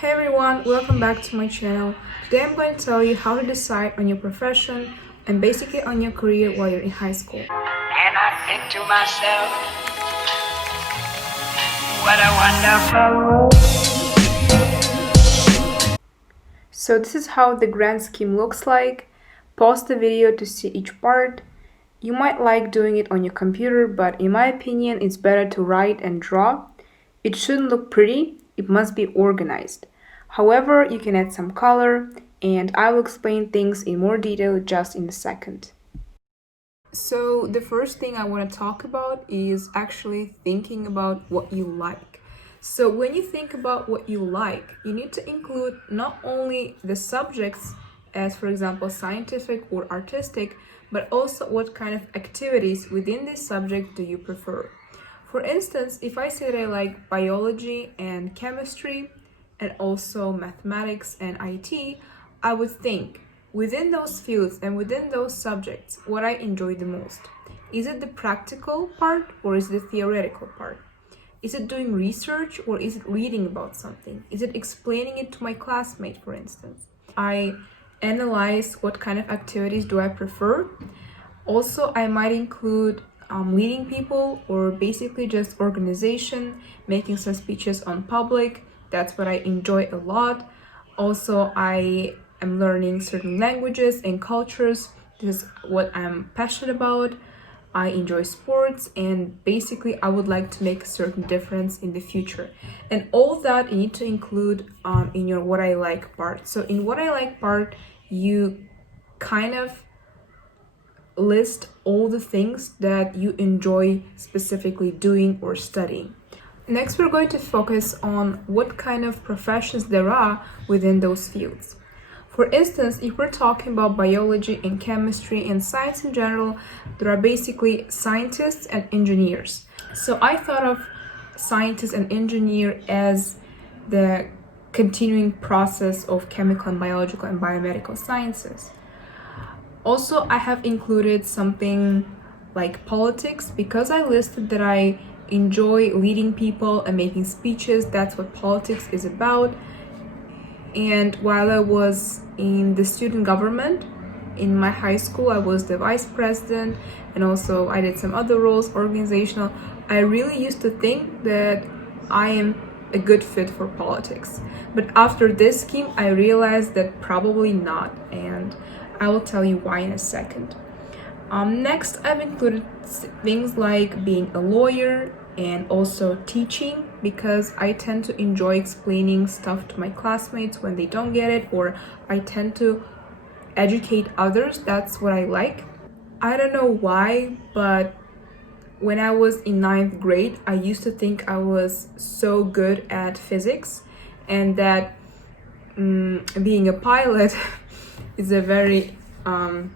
Hey everyone, welcome back to my channel. Today I'm going to tell you how to decide on your profession and basically on your career while you're in high school. And I think to myself, what a wonderful world. So this is how the grand scheme looks like. Pause the video to see each part. You might like doing it on your computer, but in my opinion, it's better to write and draw. It shouldn't look pretty, it must be organized. However, you can add some color, and I will explain things in more detail just in a second. So the first thing I want to talk about is actually thinking about what you like. So when you think about what you like, you need to include not only the subjects as, for example, scientific or artistic, but also what kind of activities within this subject do you prefer. For instance, if I say that I like biology and chemistry and also mathematics and IT, I would think within those fields and within those subjects what I enjoy the most. Is it the practical part or is it the theoretical part? Is it doing research or is it reading about something? Is it explaining it to my classmate, for instance? I analyze what kind of activities do I prefer. Also, I might include leading people or basically just organization, making some speeches on public. That's what I enjoy a lot. Also, I am learning certain languages and cultures. This is what I'm passionate about. I enjoy sports, and basically I would like to make a certain difference in the future. And all that you need to include in your what I like part. So in what I like part, you kind of list all the things that you enjoy specifically doing or studying. Next, we're going to focus on what kind of professions there are within those fields. For instance, if we're talking about biology and chemistry and science in general, there are basically scientists and engineers. So I thought of scientist and engineer as the continuing process of chemical and biological and biomedical sciences. Also, I have included something like politics because I listed that I enjoy leading people and making speeches. That's what politics is about. And while I was in the student government in my high school, I was the vice president, and also I did some other roles, organizational. I really used to think that I am a good fit for politics. But after this scheme, I realized that probably not, and I will tell you why in a second. Next, I've included things like being a lawyer and also teaching because I tend to enjoy explaining stuff to my classmates when they don't get it, or I tend to educate others. That's what I like. I don't know why, but when I was in 9th grade, I used to think I was so good at physics and that being a pilot is a very and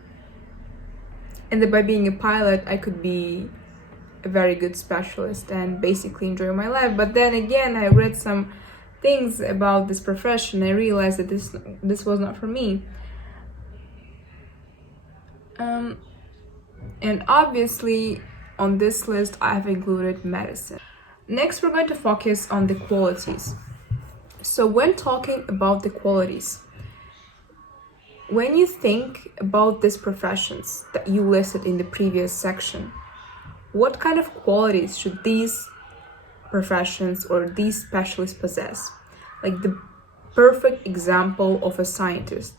that by being a pilot I could be a very good specialist and basically enjoy my life. But then again, I read some things about this profession. I realized that this was not for me. And obviously on this list I have included medicine. Next, we're going to focus on the qualities. So when talking about the qualities, when you think about these professions that you listed in the previous section, what kind of qualities should these professions or these specialists possess? Like the perfect example of a scientist,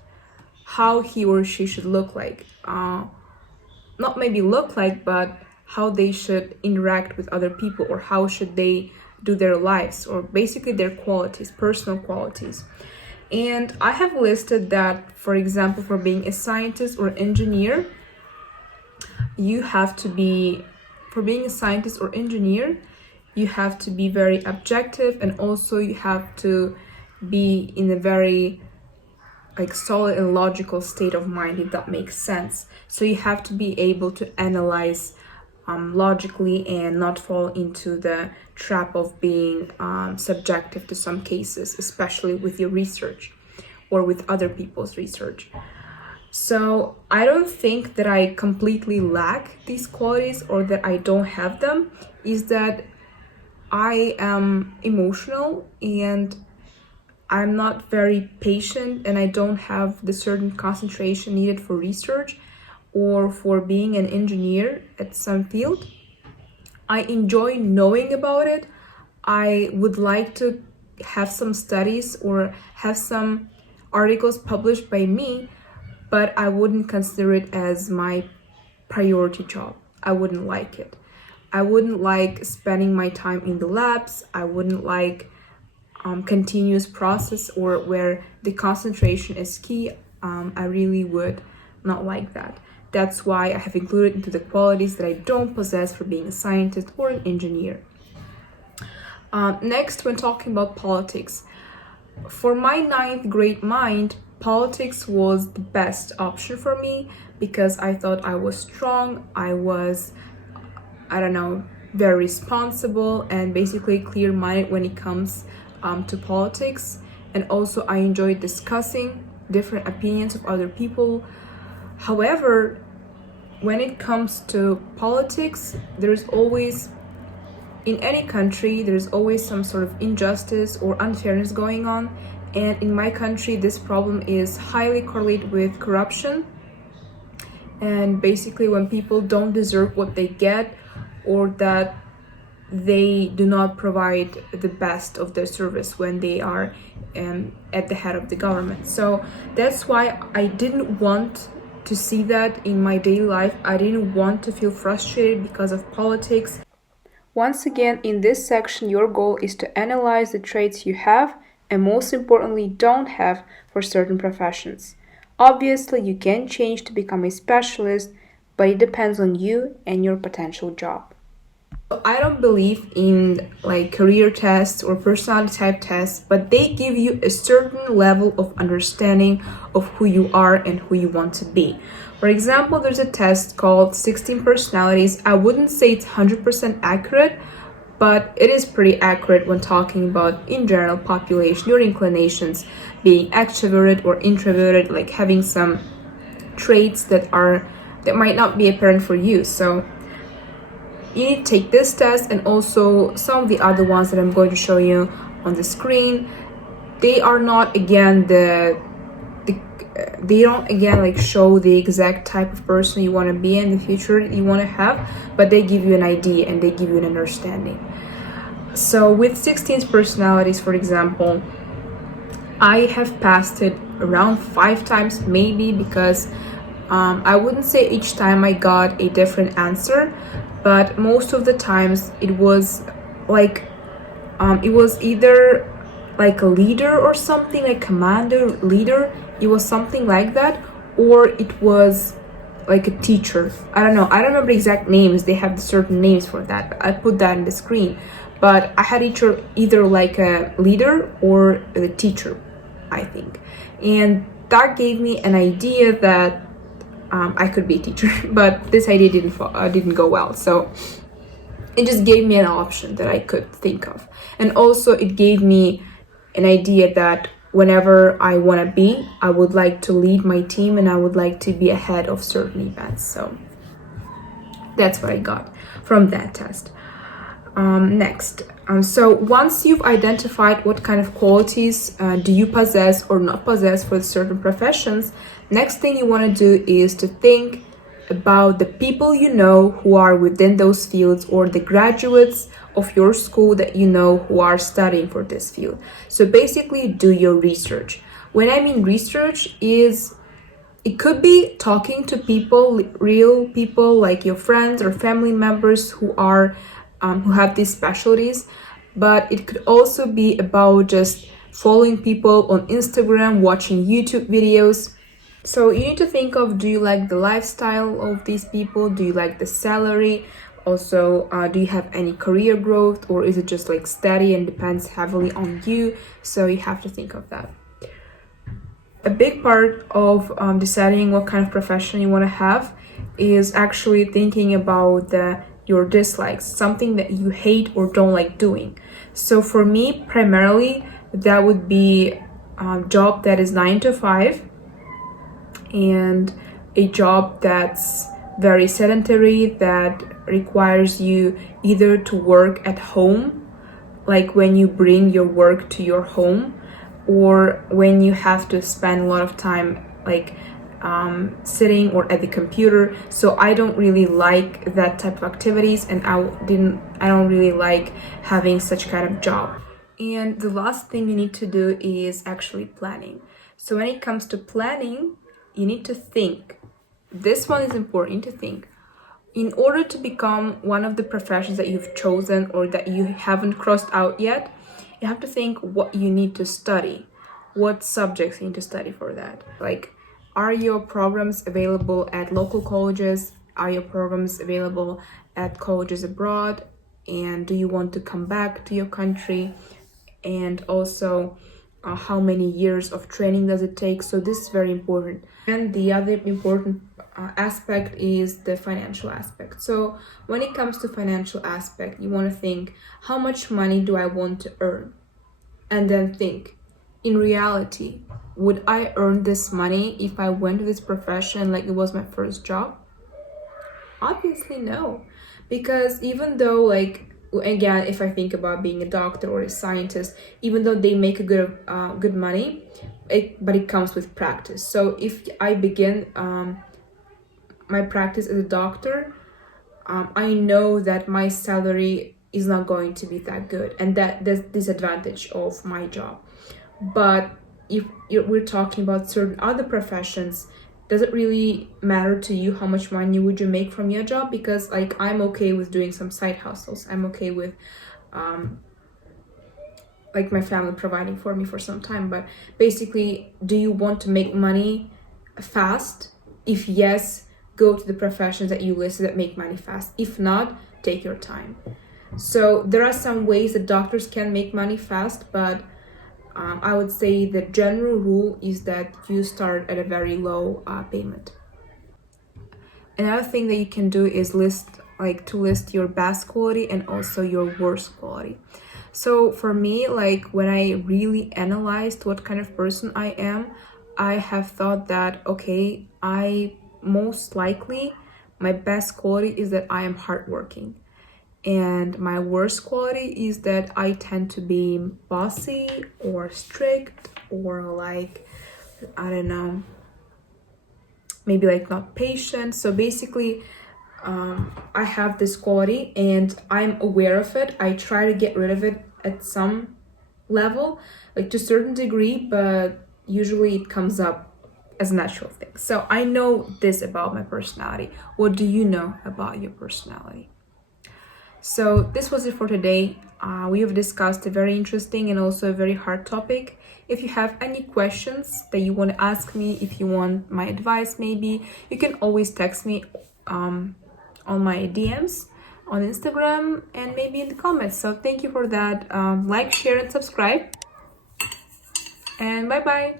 how he or she should look like. Not maybe look like, but how they should interact with other people, or how should they do their lives, or basically their qualities, personal qualities. And I have listed that, for example, for being a scientist or engineer, you have to be, for being a scientist or engineer, you have to be very objective, and also you have to be in a very solid and logical state of mind, if that makes sense. So you have to be able to analyze logically and not fall into the trap of being subjective to some cases, especially with your research or with other people's research. So I don't think that I completely lack these qualities or that I don't have them. Is that I am emotional and I'm not very patient and I don't have the certain concentration needed for research or for being an engineer at some field. I enjoy knowing about it. I would like to have some studies or have some articles published by me, but I wouldn't consider it as my priority job. I wouldn't like it. I wouldn't like spending my time in the labs. I wouldn't like continuous process or where the concentration is key. I really would not like that. That's why I have included into the qualities that I don't possess for being a scientist or an engineer. Next, when talking about politics, for my ninth grade mind, politics was the best option for me because I thought I was strong, I was, very responsible and basically clear-minded when it comes to politics. And also I enjoy discussing different opinions of other people. However, when it comes to politics, there's always, in any country, there's always some sort of injustice or unfairness going on. And in my country, this problem is highly correlated with corruption. And basically, when people don't deserve what they get or that they do not provide the best of their service when they are at the head of the government. So that's why I didn't want to see that in my daily life. I didn't want to feel frustrated because of politics. Once again, in this section, your goal is to analyze the traits you have and most importantly don't have for certain professions. Obviously, you can change to become a specialist, but it depends on you and your potential job. I don't believe in career tests or personality type tests, but they give you a certain level of understanding of who you are and who you want to be. For example, there's a test called 16 personalities. I wouldn't say it's 100% accurate, but it is pretty accurate when talking about, in general, population, your inclinations, being extroverted or introverted, like having some traits that might not be apparent for you. So you need to take this test and also some of the other ones that I'm going to show you on the screen. They are not again they don't again show the exact type of person you want to be in the future you want to have, but they give you an idea and they give you an understanding. So with 16 personalities, for example, I have passed it around 5 times maybe, because I wouldn't say each time I got a different answer, but most of the times it was either like a leader or something, like commander, leader, it was something like that, or it was like a teacher. I don't remember exact names, they have certain names for that. I put that in the screen, but I had either like a leader or a teacher, I think, and that gave me an idea that I could be a teacher, but this idea didn't go well. So it just gave me an option that I could think of, and also it gave me an idea that whenever I want to be, I would like to lead my team and I would like to be ahead of certain events. So that's what I got from that test. Next, so once you've identified what kind of qualities do you possess or not possess for certain professions, next thing you want to do is to think about the people you know who are within those fields, or the graduates of your school that you know who are studying for this field. So basically do your research. When I mean research, it could be talking to people, real people like your friends or family members who have these specialties, but it could also be about just following people on Instagram, watching YouTube videos. So you need to think of, do you like the lifestyle of these people? Do you like the salary? Also, do you have any career growth, or is it just steady and depends heavily on you? So you have to think of that. A big part of deciding what kind of profession you want to have is actually thinking about your dislikes, something that you hate or don't like doing. So for me, primarily, that would be a job that is 9 to 5 and a job that's very sedentary, that requires you either to work at home, like when you bring your work to your home, or when you have to spend a lot of time like sitting or at the computer. So I don't really like that type of activities, and I don't really like having such kind of job. And the last thing you need to do is actually planning. So when it comes to planning, you need to think. This one is important to think. In order to become one of the professions that you've chosen or that you haven't crossed out yet, you have to think what you need to study, what subjects you need to study for that. Like, are your programs available at local colleges? Are your programs available at colleges abroad? And do you want to come back to your country? And also, how many years of training does it take? So this is very important. And the other important aspect is the financial aspect. So when it comes to financial aspect, you want to think, how much money do I want to earn? And then think, in reality, would I earn this money if I went to this profession like it was my first job? Obviously no, because even though, like, again, if I think about being a doctor or a scientist, even though they make a good money, but it comes with practice. So if I begin my practice as a doctor, I know that my salary is not going to be that good, and that's the disadvantage of my job. But if we're talking about certain other professions, does it really matter to you how much money would you make from your job? Because like, I'm okay with doing some side hustles. I'm okay with like my family providing for me for some time. But basically, do you want to make money fast? If yes, go to the professions that you listed that make money fast. If not, take your time. So there are some ways that doctors can make money fast, but I would say the general rule is that you start at a very low payment. Another thing that you can do is list your best quality and also your worst quality. So for me, like, when I really analyzed what kind of person I am, I have thought that, okay, I most likely, my best quality is that I am hardworking. And my worst quality is that I tend to be bossy or strict, or like, I don't know, maybe like not patient. So basically, I have this quality and I'm aware of it. I try to get rid of it at some level, like to a certain degree, but usually it comes up as a natural thing. So I know this about my personality. What do you know about your personality? So this was it for today. We have discussed a very interesting and also a very hard topic. If you have any questions that you want to ask me, if you want my advice, maybe you can always text me on my DMs on Instagram and maybe in the comments. So thank you for that. Like, share, and subscribe. And bye bye.